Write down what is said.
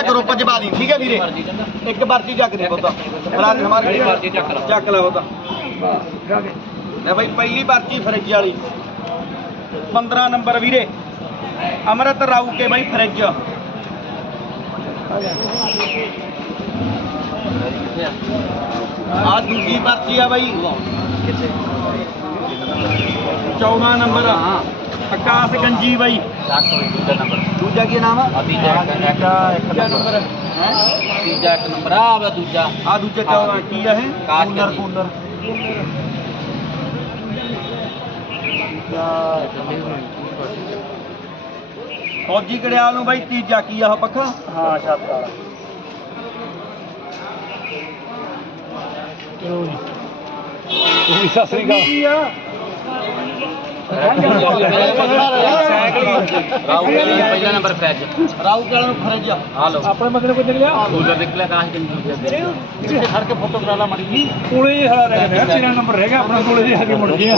ਜਿਹੜਾ ਗਰੁੱਪ ਚ ਪਾ ਦੀ ਠੀਕ ਹੈ ਵੀਰੇ? ਇੱਕ ਪਰਚੀ ਚੱਕ ਦੇ ਪੁੱਤ। ਬਰਾ ਹਮਾਰੀ ਪਰਚੀ ਚੱਕ ਲਾ। ਚੱਕ ਲੈ ਪੁੱਤ। ਲੈ ਬਾਈ ਪਹਿਲੀ ਪਰਚੀ ਫਰਿੱਜ ਵਾਲੀ। 15 ਨੰਬਰ ਵੀਰੇ। ਅਮਰਤ ਰਾਊ ਕੇ ਬਾਈ ਫਰਿੱਜ। ਆ ਦੂਜੀ ਪਰਚੀ ਆ ਬਾਈ। 14 ਨੰਬਰ। ਆਕਾਸ਼ ਗੰਜੀ ਬਾਈ। ਦੂਜਾ ਨੰਬਰ ਦੂਜਾ ਕੀ ਨਾਮ ਆ? ਤੀਜਾ ਇੱਕ ਇੱਕ ਨੰਬਰ। ਹੈ? ਤੀਜਾ ਇੱਕ ਨੰਬਰ ਆ ਵਾ ਦੂਜਾ। ਆ ਦੂਜਾ 14 ਕੀ ਆ ਇਹ? ਕਾਸ਼ ਕੂਲਰ ਗੰਜੀ। ਕੂਲਰ। ਫੌਜੀ ਕੜਿਆਲ ਨੂੰ ਬਾਈ ਤੀਜਾ ਕੀ ਆ ਉਹ ਪੱਖਾ? ਹਾਂ ਛੱਤ ਵਾਲਾ। ਚਲੋ ਜੀ ਵੀ ਸਤਿ ਸ੍ਰੀ ਅਕਾਲ। ਕੀ ਆ? ਰਾਉ ਪਹਿਲਾ ਨੰਬਰ ਫ੍ਰਿਜ ਰਾਊ ਕੜਿਆਲ ਨੂੰ ਫਰਿੱਜ ਆ। ਲਓ ਆਪਣੇ ਮਗਰ ਕੋਈ ਨਿਕਲਿਆ ਕੂਲਰ ਨਿਕਲਿਆ ਕਾਸ਼ ਦੇ ਇੱਥੇ ਖੜ ਕੇ ਫੋਟੋ ਕਰਾ ਲਾ ਮੜੀ ਕੋਲੇ ਹੀ ਹਲਾ ਰਹਿ ਗਿਆ 13 ਨੰਬਰ ਰਹਿ ਗਿਆ ਆਪਣਾ ਕੋਲੇ ਜੀ ਹਜੇ ਮੁੜ ਗਿਆ।